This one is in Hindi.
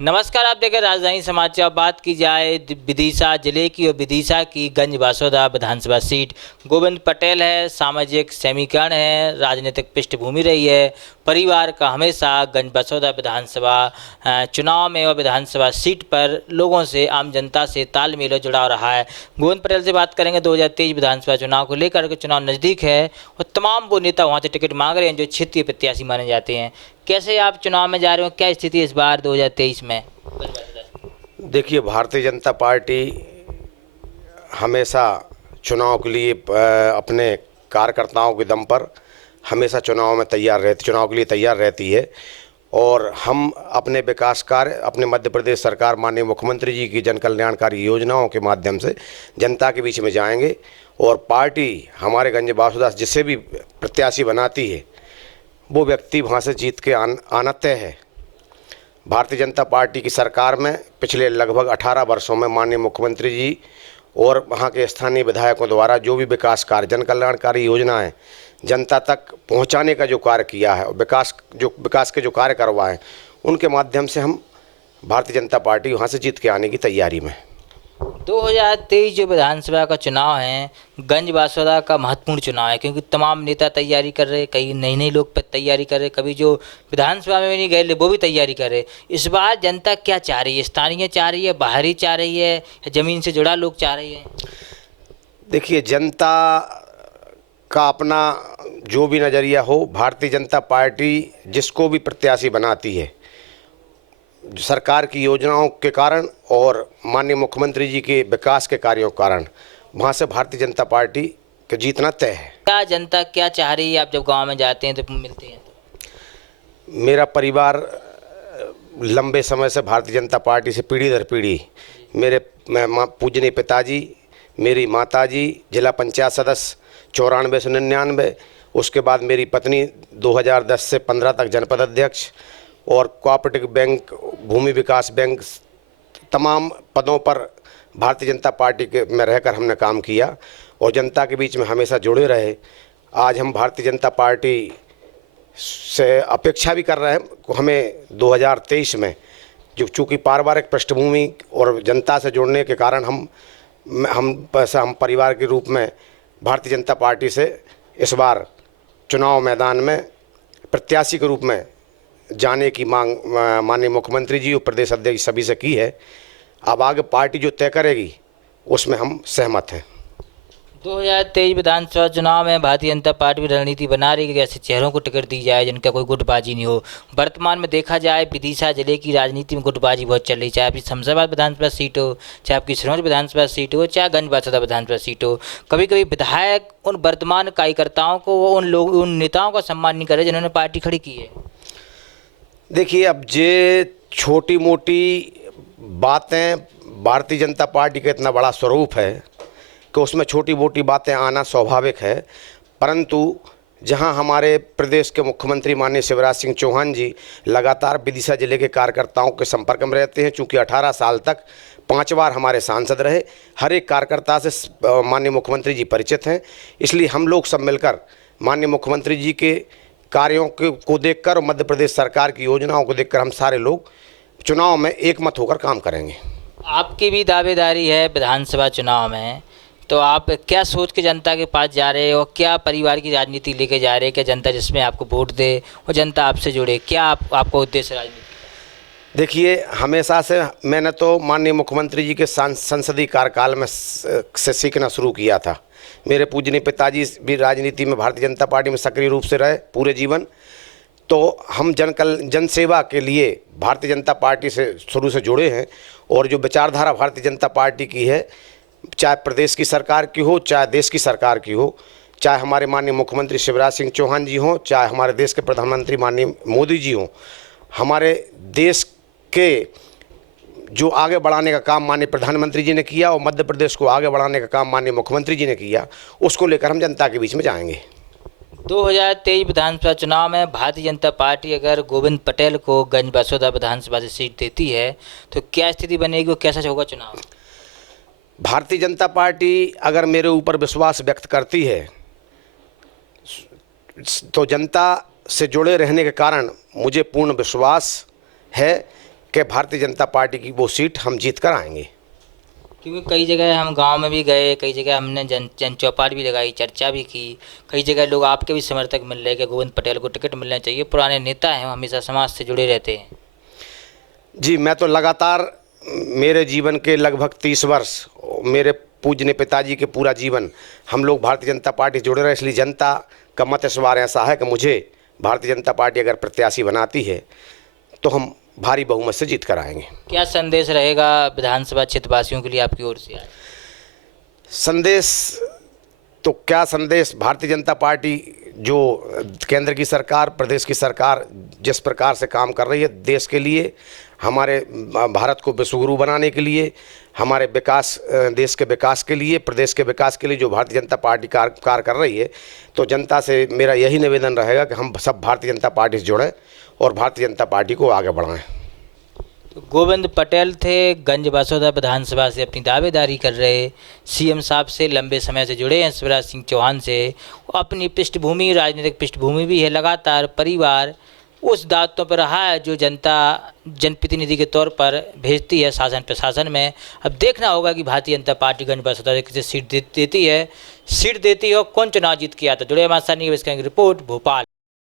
नमस्कार, आप देख रहे हैं राजधानी समाचार। बात की जाए विदिशा जिले की और विदिशा की गंज बासोदा विधानसभा सीट। गोविंद पटेल है, सामाजिक समीकरण है, राजनीतिक पृष्ठभूमि रही है। परिवार का हमेशा गंज बासोदा विधानसभा चुनाव में और विधानसभा सीट पर लोगों से, आम जनता से तालमेल और जुड़ाव रहा है। गोविंद पटेल से बात करेंगे। 2023 विधानसभा चुनाव को लेकर के चुनाव नज़दीक है और तमाम वो नेता वहाँ से टिकट मांग रहे हैं जो क्षेत्रीय प्रत्याशी माने जाते हैं। कैसे आप चुनाव में जा रहे हो, क्या स्थिति है इस बार 2023 में? देखिए, भारतीय जनता पार्टी हमेशा चुनाव के लिए अपने कार्यकर्ताओं के दम पर हमेशा चुनाव के लिए तैयार रहती है। और हम अपने विकास कार्य, अपने मध्य प्रदेश सरकार माननीय मुख्यमंत्री जी की जन कल्याणकारी योजनाओं के माध्यम से जनता के बीच में जाएंगे। और पार्टी हमारे गंज बासुदा जिसे भी प्रत्याशी बनाती है वो व्यक्ति वहाँ से जीत के आना तय है। भारतीय जनता पार्टी की सरकार में पिछले लगभग 18 वर्षों में माननीय मुख्यमंत्री जी और वहाँ के स्थानीय विधायकों द्वारा जो भी विकास कार्य, जन कल्याणकारी योजनाएं जनता तक पहुँचाने का जो कार्य किया है और विकास के जो कार्य करवाए, उनके माध्यम से हम भारतीय जनता पार्टी वहाँ से जीत के आने की तैयारी में। 2023 जो विधानसभा का चुनाव है, गंज बासोदा का महत्वपूर्ण चुनाव है क्योंकि तमाम नेता तैयारी कर रहे, कई नए लोग तैयारी कर रहे, कभी जो विधानसभा में भी नहीं गए वो भी तैयारी कर रहे। इस बार जनता क्या चाह रही है? स्थानीय चाह रही है, बाहरी चाह रही है, या ज़मीन से जुड़ा लोग चाह रही है? देखिए, जनता का अपना जो भी नज़रिया हो, भारतीय जनता पार्टी जिसको भी प्रत्याशी बनाती है, सरकार की योजनाओं के कारण और माननीय मुख्यमंत्री जी के विकास के कार्यों के कारण वहाँ से भारतीय जनता पार्टी के जीतना तय है। क्या जनता क्या चाह रही है? आप जब गांव में जाते हैं तो मिलते हैं तो? मेरा परिवार लंबे समय से भारतीय जनता पार्टी से पीढ़ी दर पीढ़ी, मेरे पूजनीय पिताजी, मेरी माताजी जिला पंचायत सदस्य 94 से 99, उसके बाद मेरी पत्नी 2010 से 15 तक जनपद अध्यक्ष, और कोऑपरेटिव बैंक, भूमि विकास बैंक, तमाम पदों पर भारतीय जनता पार्टी के में रहकर हमने काम किया और जनता के बीच में हमेशा जुड़े रहे। आज हम भारतीय जनता पार्टी से अपेक्षा भी कर रहे हैं हमें 2023 में, जो चूँकि पारिवारिक पृष्ठभूमि और जनता से जुड़ने के कारण हम परिवार के रूप में भारतीय जनता पार्टी से इस बार चुनाव मैदान में प्रत्याशी के रूप में जाने की मांग माननीय मुख्यमंत्री जी और प्रदेश अध्यक्ष सभी से की है। अब आगे पार्टी जो तय करेगी उसमें हम सहमत हैं। 2023 विधानसभा चुनाव में भारतीय जनता पार्टी भी रणनीति बना रही है कि ऐसे चेहरों को टिकट दी जाए जिनका कोई गुटबाजी नहीं हो। वर्तमान में देखा जाए विदिशा जिले की राजनीति में गुटबाजी बहुत चल रही, चाहे आपकी शमशाबाद विधानसभा सीट हो, चाहे आपकी सिरोंज विधानसभा सीट हो, चाहे गंज बासोदा विधानसभा सीट हो। कभी कभी विधायक उन वर्तमान कार्यकर्ताओं को, उन नेताओं का सम्मान नहीं करे जिन्होंने पार्टी खड़ी की है। देखिए, अब ये छोटी मोटी बातें, भारतीय जनता पार्टी का इतना बड़ा स्वरूप है कि उसमें छोटी मोटी बातें आना स्वाभाविक है। परंतु जहां हमारे प्रदेश के मुख्यमंत्री माननीय शिवराज सिंह चौहान जी लगातार विदिशा जिले के कार्यकर्ताओं के संपर्क में रहते हैं, चूँकि 18 साल तक 5 बार हमारे सांसद रहे, हर एक कार्यकर्ता से माननीय मुख्यमंत्री जी परिचित हैं। इसलिए हम लोग सब मिलकर माननीय मुख्यमंत्री जी के कार्यों को देखकर और मध्य प्रदेश सरकार की योजनाओं को देखकर हम सारे लोग चुनाव में एकमत होकर काम करेंगे। आपकी भी दावेदारी है विधानसभा चुनाव में, तो आप क्या सोच के जनता के पास जा रहे हो? क्या परिवार की राजनीति लेके जा रहे हैं? क्या जनता जिसमें आपको वोट दे और जनता आपसे जुड़े, क्या आपका उद्देश्य राजनीति? देखिए, हमेशा से मैंने तो माननीय मुख्यमंत्री जी के संसदीय कार्यकाल में से सीखना शुरू किया था। मेरे पूजनीय पिताजी भी राजनीति में भारतीय जनता पार्टी में सक्रिय रूप से रहे पूरे जीवन। तो हम जन सेवा के लिए भारतीय जनता पार्टी से शुरू से जुड़े हैं और जो विचारधारा भारतीय जनता पार्टी की है, चाहे प्रदेश की सरकार की हो, चाहे देश की सरकार की हो, चाहे हमारे माननीय मुख्यमंत्री शिवराज सिंह चौहान जी हों, चाहे हमारे देश के प्रधानमंत्री माननीय मोदी जी हों, हमारे देश के जो आगे बढ़ाने का काम माननीय प्रधानमंत्री जी ने किया और मध्य प्रदेश को आगे बढ़ाने का काम माननीय मुख्यमंत्री जी ने किया, उसको लेकर हम जनता के बीच में जाएंगे। 2023 विधानसभा चुनाव में भारतीय जनता पार्टी अगर गोविंद पटेल को गंज बासोदा विधानसभा से सीट देती है तो क्या स्थिति बनेगी और कैसा होगा चुनाव? भारतीय जनता पार्टी अगर मेरे ऊपर विश्वास व्यक्त करती है तो जनता से जुड़े रहने के कारण मुझे पूर्ण विश्वास है कि भारतीय जनता पार्टी की वो सीट हम जीत कर आएंगे। क्योंकि कई जगह हम गांव में भी गए, कई जगह हमने जन चौपाल भी लगाई, चर्चा भी की, कई जगह लोग आपके भी समर्थक मिल रहे कि गोविंद पटेल को टिकट मिलना चाहिए, पुराने नेता हैं, हमेशा समाज से जुड़े रहते हैं। जी, मैं तो लगातार मेरे जीवन के लगभग 30 वर्ष, मेरे पूजनीय पिताजी के पूरा जीवन हम लोग भारतीय जनता पार्टी से जुड़े रहे, इसलिए जनता का मत इस बार ऐसा है कि मुझे भारतीय जनता पार्टी अगर प्रत्याशी बनाती है तो हम भारी बहुमत से जीत कर आएंगे। क्या संदेश रहेगा विधानसभा क्षेत्रवासियों के लिए आपकी ओर से आज? संदेश तो क्या संदेश, भारतीय जनता पार्टी जो केंद्र की सरकार, प्रदेश की सरकार जिस प्रकार से काम कर रही है देश के लिए, हमारे भारत को विश्वगुरु बनाने के लिए, हमारे विकास, देश के विकास के लिए, प्रदेश के विकास के लिए जो भारतीय जनता पार्टी कार्य कर रही है, तो जनता से मेरा यही निवेदन रहेगा कि हम सब भारतीय जनता पार्टी से जुड़ें और भारतीय जनता पार्टी को आगे बढ़ाएं। तो गोविंद पटेल थे, गंज बासोदा विधानसभा से अपनी दावेदारी कर रहे, सीएम साहब से लंबे समय से जुड़े हैं, शिवराज सिंह चौहान से, अपनी पृष्ठभूमि, राजनीतिक पृष्ठभूमि भी है, लगातार परिवार उस दायित्व पर रहा है जो जनता जनप्रतिनिधि के तौर पर भेजती है शासन प्रशासन में। अब देखना होगा कि भारतीय जनता पार्टी गंज बासोदा से किसे सीट देती है और कौन चुनाव जीत के आता। जुड़े हमारे साथ न्यूज़ रिपोर्ट भोपाल।